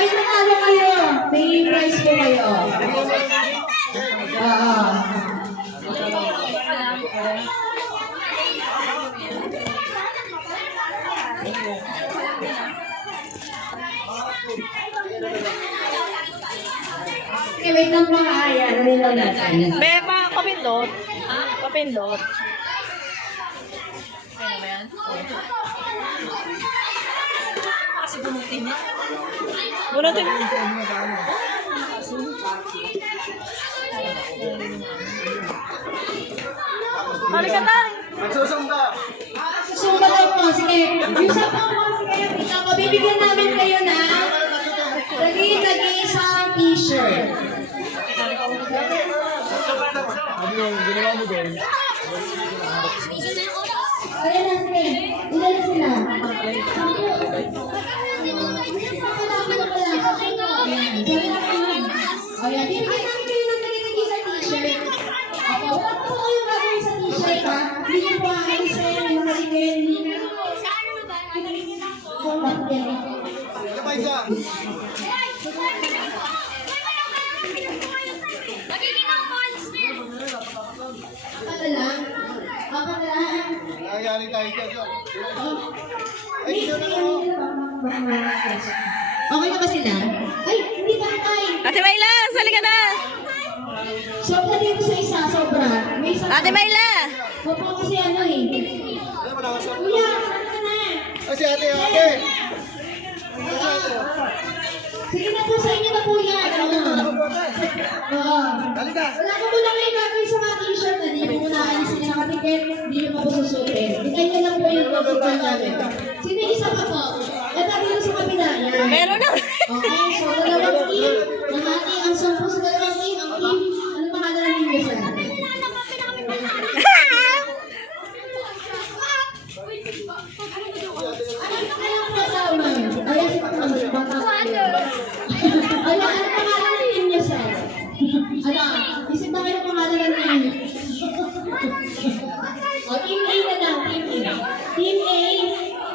Ay, natalo kayo. May prize po kayo. Okay, wait lang po ha. Ayan, nalilaw natin. May papindot. Papindot. Ano ba yan? Kasi bunutin niya. Bunutin niya. Halika tayo. Magsusumba. Susumba daw po. Sige. Yung sa po po. Sige. Bibigyan namin kayo na lagi-isang t-shirt. Ano yung ginawa mo doon? Ayan na, sige. Ilan na sila? Ayan, bibigyan namin kayo ng lagi-isang t-shirt. Wala po kayong gagawin sa t-shirt, ha? Hindi niyo po aalisin, yung maligin. Kapay ka. Apa na lang? Nangyayari tayo dyan. Okay na ba sila? Ay, hindi pa tayo. Ate Mayla, sali ka na. Sobra dito sa isa, sobra. May isa. Ate Mayla. Opo kasi ano eh. Kuya, saan ka na? Si ate. Sige na po, sa inyo na po yan. Oo. Dali ka. Wala ko muna kayo gagawin sa mga t-shirt na hindi mo na alisin na nakatiket, hindi nyo pa po susutin. Itay nyo lang po yung pagsipan namin. Sino yung isa pa po? Ito dito sa kabila. Yan. Meron na. Okay, so dalawang team. Ang ating ang sampu sa dalawang team. Ang team, ano pangalan ng ninyo sir? Ayan si Pagkakas. Ayan, ano pangalan ng ninyo sir? Ano, isip na kayo pangalan ng ninyo. O, Team A na lang, Team A. Team A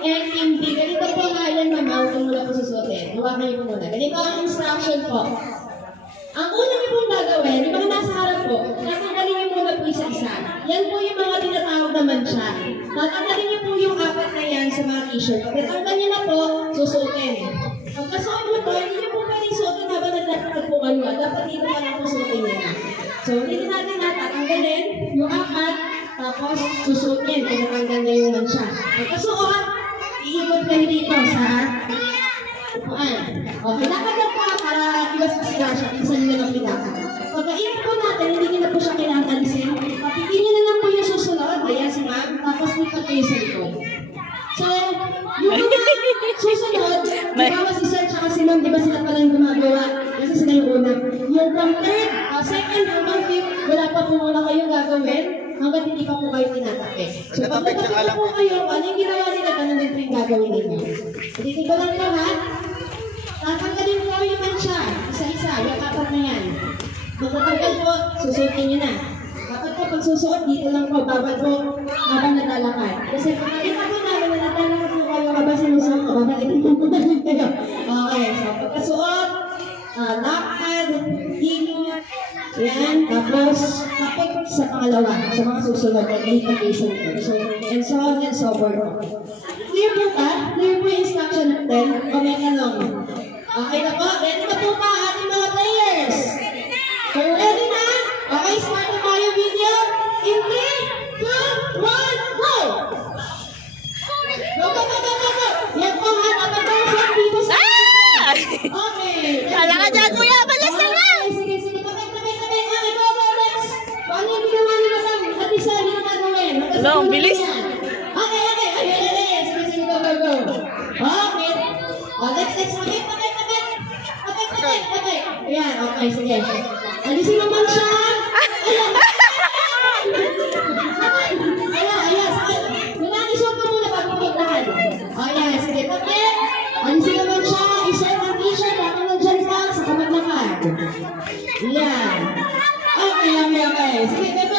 and Team B. Ganito po nga yan, mama. Huwag muna po susutin. Huwag kayo muna. Ganito ang instruction po. Ang una niyo pong gagawin, yung mga nasa harap po, tatanggalin niyo muna po isa-isa. Yan po yung mga tinatawag na mancha. Tatanggalin niyo po yung apat na yan sa mga t-shirt. Pagkatanggal niyo na po, susutin. Pagkasuot mo po, hindi niyo po pwedeng suotin habang naglalakad po kayo. Dapat dito pa lang po suotin niyo na. So, dito natin na tatanggalin yung apat, tapos susutin. Pagkatanggal na yung mancha. Pagkasuot, iikot kayo dito sa upuan. Okay, lakad lang po para iwas disgrasya. Pinsan nyo lang pinaka. Pagka-iwan po natin, hindi nyo na po siya kailangan alisin. Papitin nyo na lang po yung susunod. Ayan si ma'am. Tapos lipat kayo sa likod. So, yung mga susunod, di ba si sir tsaka si ma'am, di ba sila palang gumagawa? Kasi sila yung una. Yung from third, second, hanggang fifth, wala pa po muna kayong gagawin hanggang hindi pa po kayo tinatakip. So, pag natapit na po kayo, ano yung ginawa nila, ganun din po yung gagawin ninyo. Dito ko lang lahat. Tatanggalin po yung mancha. Isa-isa. Yung apat na yan. Magtatanggal po, susutin nyo na. Dapat po, pag susuot, dito lang po, babad po, habang naglalakad. Kasi pag nakita po namin na naglalakad po kayo habang sinusuot po, babalitin po po namin kayo. Okay, so pagkasuot, lakad, hingot, yan, tapos kapit sa pangalawa, sa mga susunod, naglipat kayo sa likod. So, and so on and so forth. Clear po ka? Clear po yung instruction natin? O may tanong? Okay na po? Ready na po ba ating mga players? So, ready na? Okay, start na tayo video. In 3, 2, 1, go! Go, go, go, go, go, go! Yan po ha, dapat po siya dito sa okay. Kala ka dyan, kuya. Balas na lang. Sige, sige. Kapit. Okay, go, go, let's. Paano yung ginawa nila lang? At isa, hindi na gagawin. Long, bilis. Okay. Sige, go, go, go. Okay. Next. Okay. Ayan, okay, sige. Alisin naman siya. Ayan. Minaniso pa muna bago maglakan. Ayan, sige. Kapit. Alisin naman siya. Isa ang t-shirt. Ako nandyan pa sa kamaglakan. Ayan. Okay. Sige, go.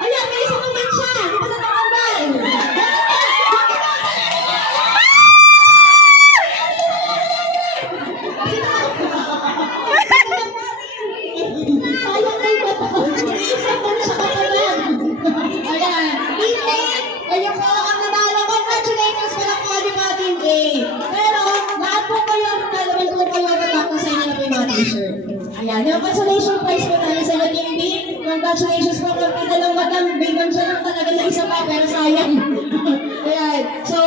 Ayan, may isa pang mancha. Di ba natanggal? Congratulations po, kapita lang madam. May siya lang talaga na isa pa, pero sayang. Ayan. So,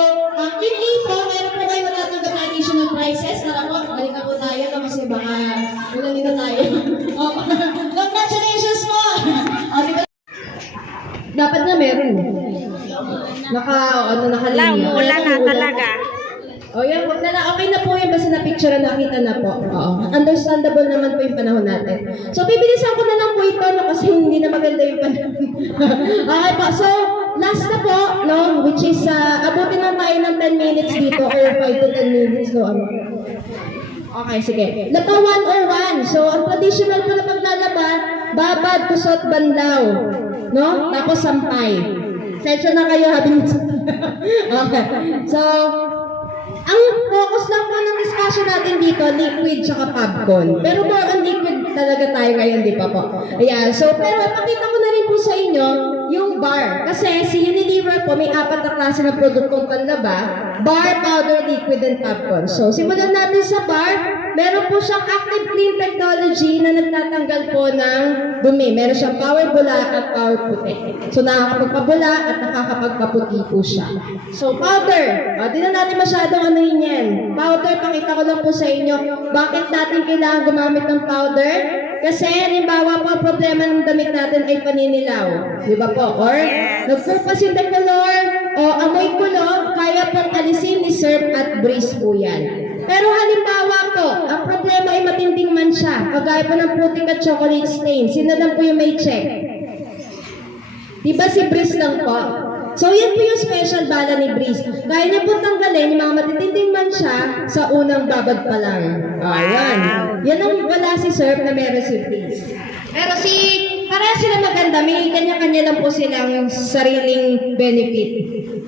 Team A po, meron po kayo matatanggap na additional prizes. Tara po, balik na po tayo no, kasi baka ulalito tayo. Oh, congratulations po! Diba? Dapat na meron. Wala, umuulan na talaga. O yan, wag na lang. Okay na po yun, basta na-picture na nakita na po. Oo. Understandable naman po yung panahon natin. So, bibilisan ko na lang po ito, no, kasi hindi na maganda yung panahon. Okay po, so, last na po, no, which is, abutin na tayo ng 10 minutes dito, or 5 to 10 minutes, no, ano. Okay, sige. Lato 101. So, ang traditional po na paglalaban, babad, kusot, banlaw. No? Tapos sampay. Sensya na kayo, habing okay. So, ang focus lang po ng discussion natin dito, liquid tsaka popcorn. Pero more on liquid talaga tayo ngayon, di pa po? Ayan. So, pero pakita ko na rin po sa inyo yung bar. Kasi si Unilever po, may 4 na klase ng produktong panlaba. Bar, powder, liquid, and popcorn. So, simulan natin sa bar. Meron po siyang active clean technology na nagtatanggal po ng dumi. Meron siyang power bula at power puti. So, nakakapagpabula at nakakapagpaputi po siya. So, powder. Di na natin masyadong ano yun yan. Powder, pakita ko lang po sa inyo. Bakit natin kailangan gumamit ng powder? Kasi, halimbawa po, ang problema ng damit natin ay paninilaw. Di ba po? Or, nagpupas yung decolor o amoy kulog, kaya pong alisin ni Surf at Breeze po yan. Pero halimbawa po, ang problema ay matinding mansya, kagaya po ng putik at chocolate stain. Sino lang po yung may check? Diba si Breeze lang po? So yan po yung special bala ni Breeze. Kaya niya po tanggalin yung mga matitinding mansya sa unang babad pa lang. Ayan. Yan ang wala si Surf na meron si Breeze. Pero para sila maganda, may kanya-kanya lang po silang sariling benefit.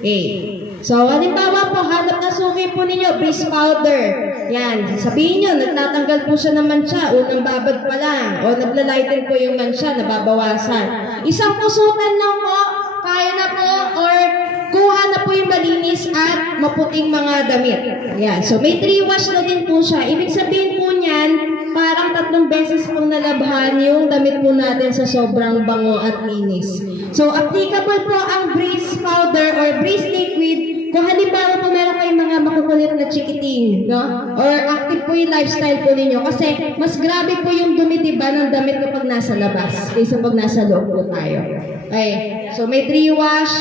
Okay. So, halimbawa po, hanap na suki po ninyo, Breeze powder. Yan, sabihin nyo, nagtatanggal po siya ng mansya, unang babad pa lang. O naglalighten po yung mansya, nababawasan. Isang kusutan lang po, kaya na po, or kuha na po yung malinis at maputing mga damit. Yan, so may 3 wash na din po siya. Ibig sabihin po niyan, parang 3 beses pong nalabhan yung damit po natin sa sobrang bango at linis. So, applicable po ang Breeze powder or Breeze liquid kung halimbawa po meron kayong mga makukulit na chikiting, no? Or active po yung lifestyle po ninyo. Kasi mas grabe po yung dumi, diba, ng damit kapag nasa labas kaysa pag nasa loob po tayo. Okay. So, may 3 wash.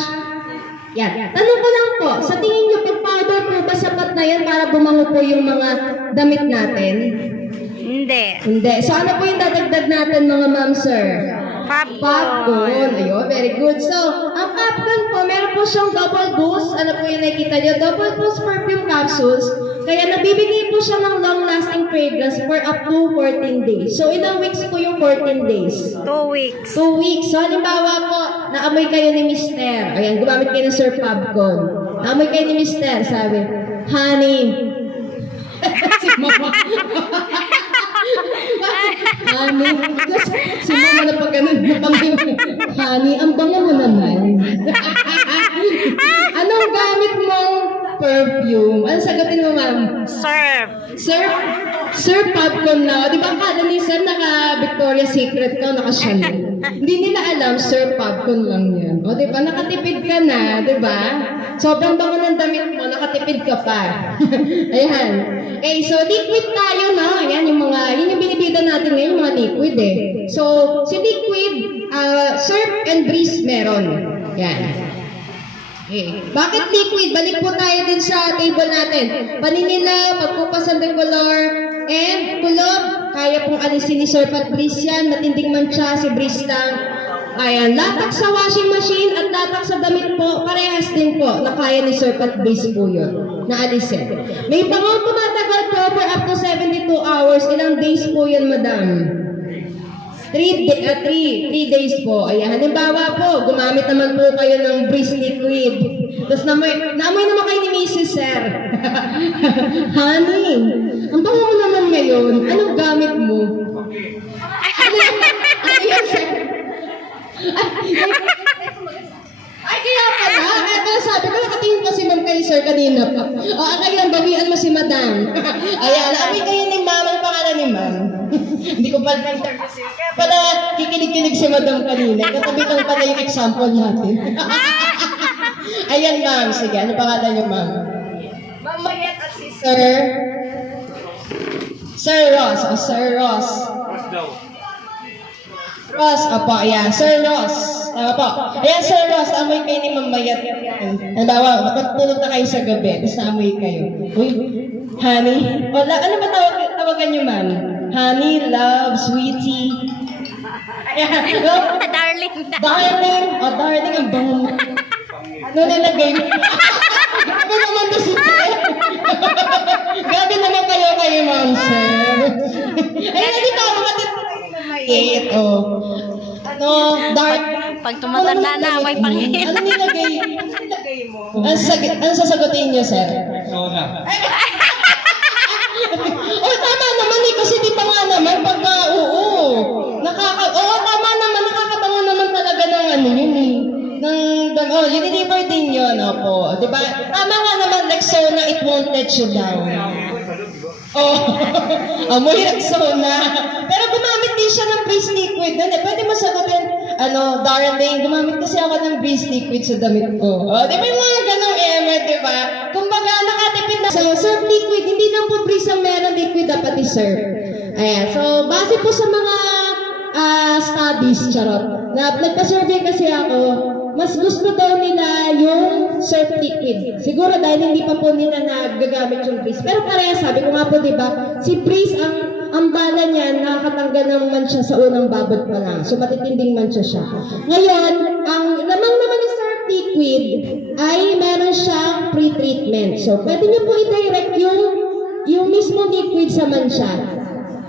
Yan. Tanong ko lang po, sa tingin nyo, pag powder po ba sapat na yan para bumango po yung mga damit natin? Hindi. Hindi. So, ano po yung dadagdag natin, mga ma'am, sir? Popcorn. Ayun, very good. So, ang popcorn po, meron po siyang double boost. Ano po yung nakikita niyo? Double boost perfume capsules. Kaya nabibigay po siya ng long-lasting fragrance for up to 14 days. So, ilang weeks po yung 14 days? 2 weeks. 2 weeks. So, halimbawa po, naamoy kayo ni Mister. Ayan, gumamit kayo ng Sir Popcorn. Naamoy kayo ni Mister, sabi, honey. Si Mama. Honey. Si Mama na pag ganun, honey, ang bango mo naman. Anong gamit mong perfume? Ano sagutin mo, ma'am? Surf. Sir Popcorn na. Di ba kada ni Sir naka-Victoria's Secret ka, naka-Chanel? Hindi nila alam, Sir Popcorn lang yan. O di ba, nakatipid ka na, di ba? Sobrang bango ng damit mo, nakatipid ka pa. Ayan. Okay, so liquid tayo, no? Ayan, yun yung binibida natin ngayon, yung mga liquid eh. So, si liquid, Surf and Breeze meron. Yan. Okay. Bakit liquid? Balik po tayo din sa table natin. Paninila, pagpupas ng decolor, and kulob. Kaya pong alisin ni Surf at Breeze yan. Matinding mancha, si Breeze lang. Ayan, latak sa washing machine at latak sa damit po, parehas din po na kaya ni Surf at Breeze po yun, na alisin. May bangong tumatagal po for up to 72 hours. Ilang days po yun, madam? 3 days po. Ayan, halimbawa po, gumamit naman po kayo ng Breeze liquid. Tapos naamoy naman kayo ni Mrs. Sir. Honey, ang bango ko naman ngayon. Anong gamit mo? Ano yan, sir? Ay, kaya pala. Kaya sabi ko, nakatingin pa si ma'am kay sir kanina pa. O, kaya bawian mo si madam. Ayan, alam kayo ni ma'am, ang pangalan ni ma'am. Hindi ko pala interview. Kaya pala kikinig-kinig si Madam kanina. Katabi lang pala yung example natin. Ayan, ma'am. Sige, ano pangalan niyo, ma'am? Ma'am Mayet at si Sir Ross. O, Sir Ross. Ross, opo, ayan. Sir Ross. Tama po. Ayan, Sir Ross, amoy kayo ni Ma'am Mayet. Halimbawa, matutulog na kayo sa gabi, tapos naamoy kayo. Uy, honey. Wala, ano ba tawagan niyo, ma'am? Honey, love, sweetie. Ayan, no? Darling na. Darling. O, darling, ang bango mo. Ano nilagay mo? Grabe naman to si Sir. Grabe naman kayo, ma'am, sir. Ayun, hindi pa, Mayet, oh. Ano, dark. Pag tumatanda na, may pangit. Ano nilagay mo? Ano sasagutin niyo, sir? Sona. Oh, tama naman eh, kasi di pa nga naman pagka, oo. Tama naman, nakakabango naman talaga ng ano yun eh. Unilever din yun, opo. Diba? Tama nga naman, Rexona, it won't let you down. Amoy Rexona. Pero gumamit din siya ng breeze liquid. Pwede mo sagutin, darling, gumamit kasi ako ng breeze liquid sa damit ko. Di ba yung mga ganong di ba? Kumbaga, nakatipid na. So, surf liquid, hindi lang po breeze ang meron liquid, dapat i-surf. Ayan, so, base po sa mga studies, charot. Nagpa-survey kasi ako, mas gusto daw nila yung surf liquid. Siguro dahil hindi pa po nila nagagamit yung breeze. Pero parehas, sabi ko nga po, di ba, si breeze, ang bala niya, nakakatanggal naman siya sa unang babot pa lang. So, matitinding man siya. Ngayon, ang lamang naman ng surf liquid ay meron siyang pre-treatment. So, pwede niyo po i-direct yung mismo liquid sa mansya.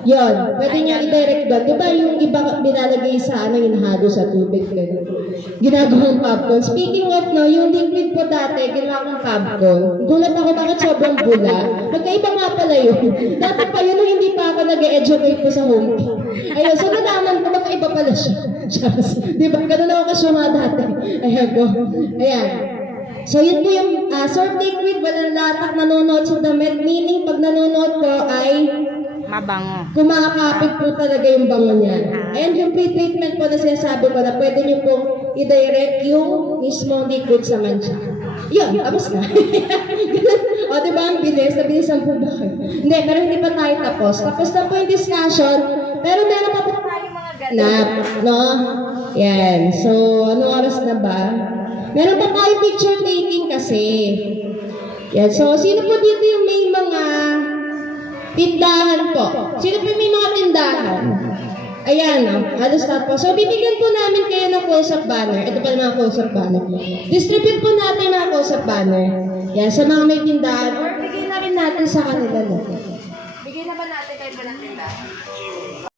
Yon, pwede niya i-direct doon. Diba yung iba binalagay sa hinahalo sa tubig. Ginagawang popcorn. Speaking of, yung liquid po dati, ginagawang popcorn. Gulat ako bakit sobrang bula. Magkaiba nga pala yun. Dati pa yun, hindi pa ako nag-educate po sa home. Ayun, so nalaman ko, magkaiba pala siya. Diba, ganun ako kasyama dati. Ayan po. Ayan. So, yun po yung surf liquid, walang latak, nanonood sa damit. Meaning, pag nanonood ko ay Mabango. kumakapit po talaga yung bango niya. And yung pre-treatment po na sinasabi ko na pwede niyo pong i-direct yung mismong liquid sa mansya. Yun, tapos na. O, diba ang bilis? Nabilisan po ba kayo? Hindi, pero hindi pa tayo tapos. Tapos na po yung discussion, pero meron pa po tayo mga ganap, no? Yan. So, anong oras na ba? Meron pa tayo picture taking kasi. Yan. So, sino po dito yung may mga tindahan po? Sino po may mga tindahan? Ayan, halos lahat po. So, bibigyan po namin kayo ng close-up banner. Ito pa mga close-up banner. Distribute po natin mga close-up banner. Yan, sa mga may tindahan. Or bigyan na rin natin sa kanila.